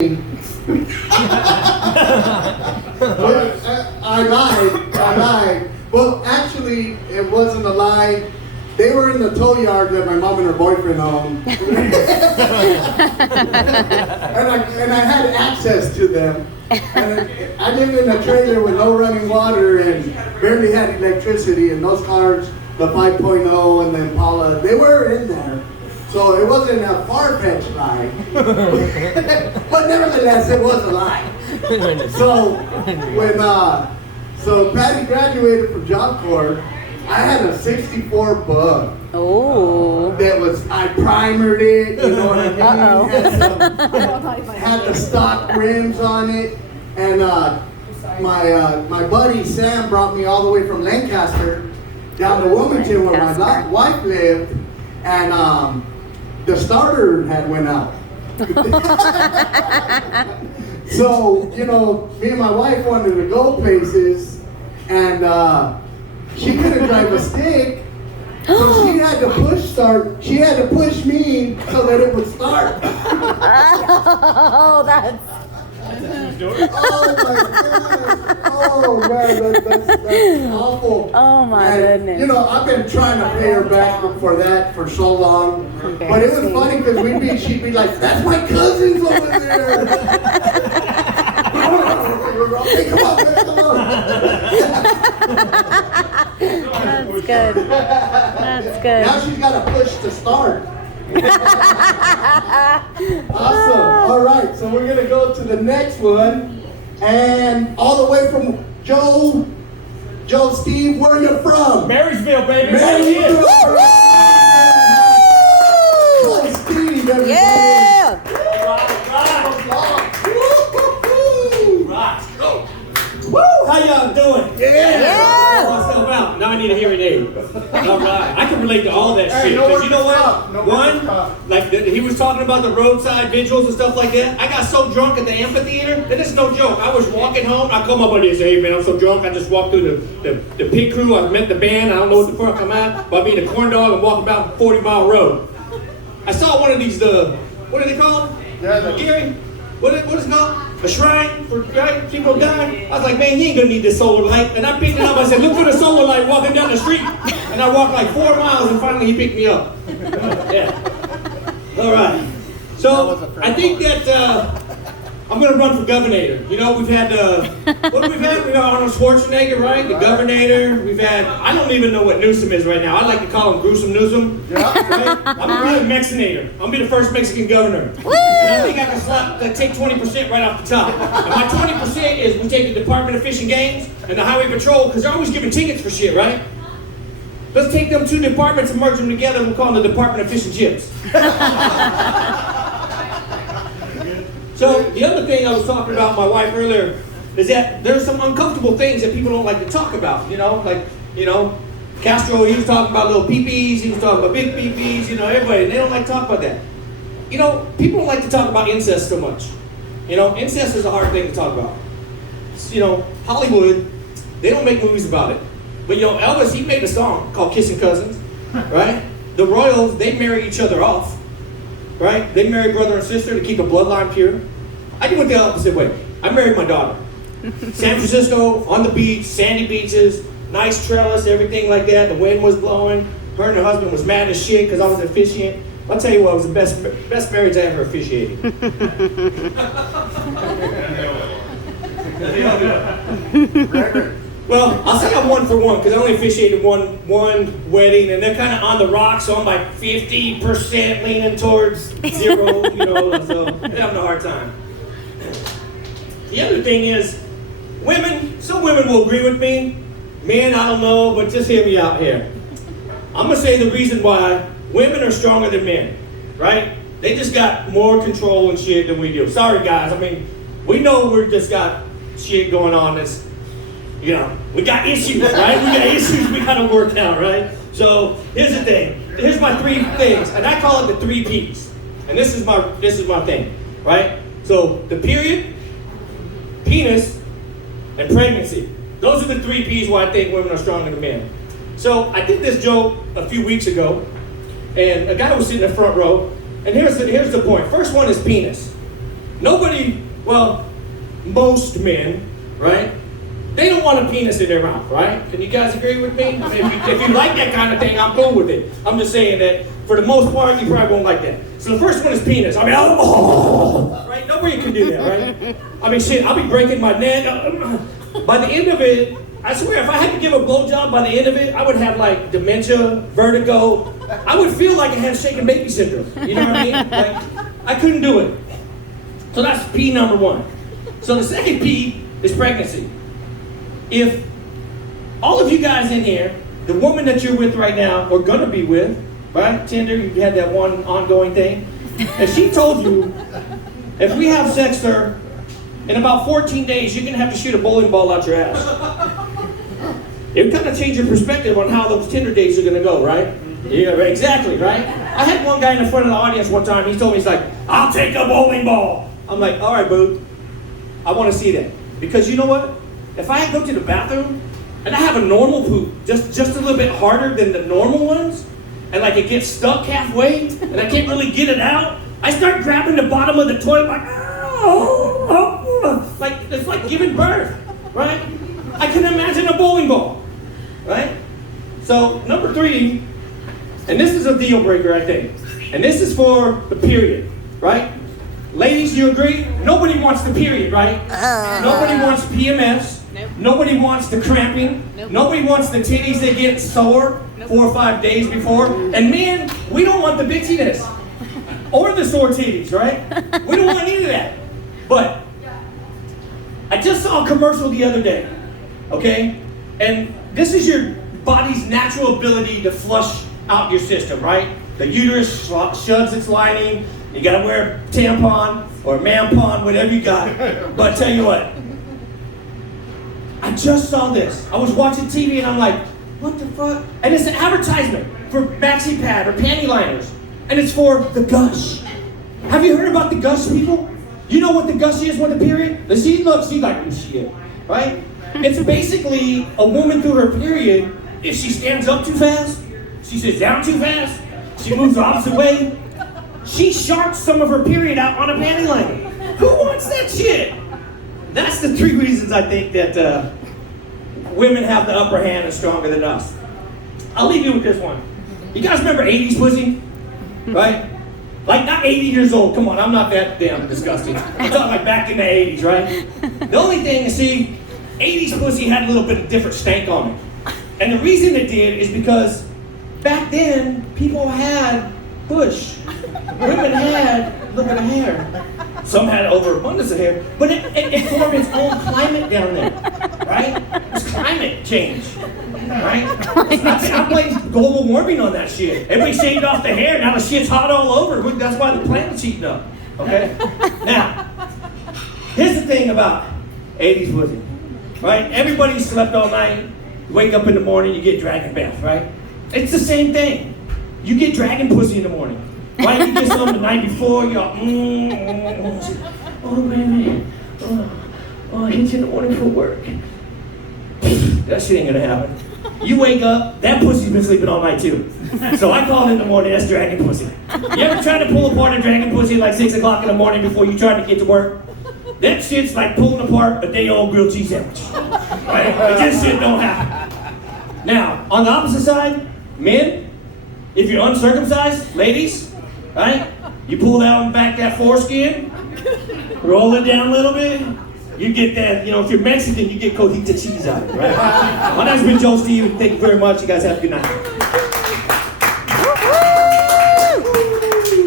I lied. Well, actually, it wasn't a lie. They were in the tow yard that my mom and her boyfriend owned. and I had access to them. And I lived in a trailer with no running water and barely had electricity. And those cars, the 5.0 and the Impala, they were in there. So it wasn't a far-fetched lie. But nevertheless, it was a lie. So Patty graduated from Job Corps. I had a 64 Bug. Oh. That was, I primered it, you know what I mean? Had the stock rims on it. And my buddy Sam brought me all the way from Lancaster down to Wilmington where my wife lived. And the starter had went out. So, you know, me and my wife wanted to go places, and she couldn't drive a stick, so she had to push start. She had to push me so that it would start. Oh, that's Oh my goodness! Oh man, that's awful. Oh my goodness. You know, I've been trying to pay her back for that for so long, but it was funny because she'd be like, "That's my cousins over there." Hey, come on, man, come on. That's good. That's good. Now she's got to push to start. Awesome. All right, so we're going to go to the next one. And all the way from Joe, Steve, where are you from? Marysville, baby. Marysville. Joe, Steve, everybody. Yeah. Rock. Woo! How y'all doing? Yeah. Myself out. Now I need a hearing aid. All right. I can relate to all that shit. Because you know what? He was talking about the roadside vigils and stuff like that. I got so drunk at the amphitheater, and this is no joke. I was walking home. I called my buddy and said, "Hey man, I'm so drunk. I just walked through the pit crew. I met the band. I don't know what the fuck I'm at. But I'm eating a corn dog and walking about 40-mile road. I saw one of these, what do they call them? Gary? What is it called? A shrine for people dying. I was like, man, he ain't gonna need this solar light. And I picked it up. I said, look for the solar light walking down the street. And I walked like 4 miles, and finally he picked me up. Yeah. All right. So I think that I'm gonna run for governor. You know, we've had what have we had? We got Arnold Schwarzenegger, right? The governor. We've had, I don't even know what Newsom is right now. I like to call him Gruesome Newsom. Yeah. Right? I'm gonna be a Mexicanator. I'm gonna be the first Mexican governor. Woo! And I think I can take 20% right off the top. And my 20% is we take the Department of Fish and Games and the Highway Patrol, because they're always giving tickets for shit, right? Let's take them two departments and merge them together, and we'll call them the Department of Fish and Chips. So the other thing I was talking about with my wife earlier is that there's some uncomfortable things that people don't like to talk about. Castro, he was talking about little peepees, he was talking about big peepees, everybody, they don't like to talk about that. People don't like to talk about incest so much. Incest is a hard thing to talk about. Hollywood, they don't make movies about it. But Elvis, he made a song called Kissing Cousins, right? The Royals, they marry each other off. Right? They married brother and sister to keep the bloodline pure. I went the opposite way. I married my daughter. San Francisco, on the beach, sandy beaches, nice trellis, everything like that. The wind was blowing. Her and her husband was mad as shit because I was officiant. I'll tell you what, it was the best marriage I ever officiated. Well, I'll say I'm 1 for 1 because I only officiated one wedding, and they're kind of on the rocks, so I'm like 50% leaning towards 0, so they're having a hard time. The other thing is, some women will agree with me. Men, I don't know, but just hear me out here. I'm going to say the reason why women are stronger than men, right? They just got more control and shit than we do. Sorry, guys. I mean, we know we just got shit going on that's, we got issues, right? We got issues we gotta work out, right? So here's the thing. Here's my 3 things, and I call it the 3 P's. And this is my thing, right? So the period, penis, and pregnancy. Those are the 3 P's why I think women are stronger than men. So I did this joke a few weeks ago, and a guy was sitting in the front row, and here's the point. First one is penis. Nobody, well, most men, right? They don't want a penis in their mouth, right? Can you guys agree with me? If you like that kind of thing, I'm cool with it. I'm just saying that for the most part, you probably won't like that. So the first one is penis. I mean, right? Nobody can do that, right? I mean, shit, I'll be breaking my neck. By the end of it, I swear, if I had to give a blowjob by the end of it, I would have like dementia, vertigo. I would feel like I had shaken baby syndrome. You know what I mean? Like, I couldn't do it. So that's P number one. So the second P is pregnancy. If all of you guys in here, the woman that you're with right now, or gonna be with, right? Tinder, you had that one ongoing thing. And she told you, if we have sex, sir, in about 14 days, you're gonna have to shoot a bowling ball out your ass. It would kind of change your perspective on how those Tinder dates are gonna go, right? Yeah, exactly, right? I had one guy in the front of the audience one time, he told me, he's like, I'll take a bowling ball. I'm like, all right, boo, I wanna see that. Because you know what? If I go to the bathroom, and I have a normal poop, just a little bit harder than the normal ones, and like it gets stuck halfway, and I can't really get it out, I start grabbing the bottom of the toilet like, like it's like giving birth, right? I can imagine a bowling ball, right? So number three, and this is a deal breaker, I think, and this is for the period, right? Ladies, you agree? Nobody wants the period, right? Nobody wants PMS. Nope. Nobody wants the cramping. Nope. Nobody wants the titties that get sore 4 or 5 days before. And men, we don't want the bitchiness or the sore titties, right? We don't want any of that. But I just saw a commercial the other day, okay? And this is your body's natural ability to flush out your system, right? The uterus shuds its lining. You gotta wear a tampon or a man-pon, whatever you got. But I tell you what, I just saw this. I was watching TV and I'm like, what the fuck? And it's an advertisement for maxi pad or panty liners. And it's for the gush. Have you heard about the gush, people? You know what the gush is with the period? She's like, oh shit, right? It's basically a woman through her period, if she stands up too fast, she sits down too fast, she moves the opposite way, she sharks some of her period out on a panty liner. Who wants that shit? That's the 3 reasons I think that women have the upper hand and stronger than us. I'll leave you with this one. You guys remember 80s pussy? Right? Like not 80 years old, come on, I'm not that damn disgusting. I'm talking like back in the 80s, right? The only thing is, see, 80s pussy had a little bit of different stank on it. And the reason it did is because back then, people had bush. Women had, look at the hair. Some had overabundance of hair, but it formed its own climate down there, right? It's climate change, right? I blame global warming on that shit. Everybody shaved off the hair, now the shit's hot all over. That's why the planet's heating up, okay? Now, here's the thing about 80s pussy, right? Everybody slept all night, you wake up in the morning, you get dragon bath, right? It's the same thing. You get dragon pussy in the morning. Right? You get some the night before, you're like, oh man, I hit you in the morning for work. That shit ain't gonna happen. You wake up, that pussy's been sleeping all night too. So I call it in the morning, that's dragon pussy. You ever try to pull apart a dragon pussy at like 6 o'clock in the morning before you try to get to work? That shit's like pulling apart a day-old grilled cheese sandwich. Right? It just shit don't happen. Now, on the opposite side, men, if you're uncircumcised, ladies, right? You pull down back that foreskin, roll it down a little bit, you get that, you know, if you're Mexican, you get cojita cheese out of it, right? My name's been Joe Steve. Thank you very much. You guys have a good night.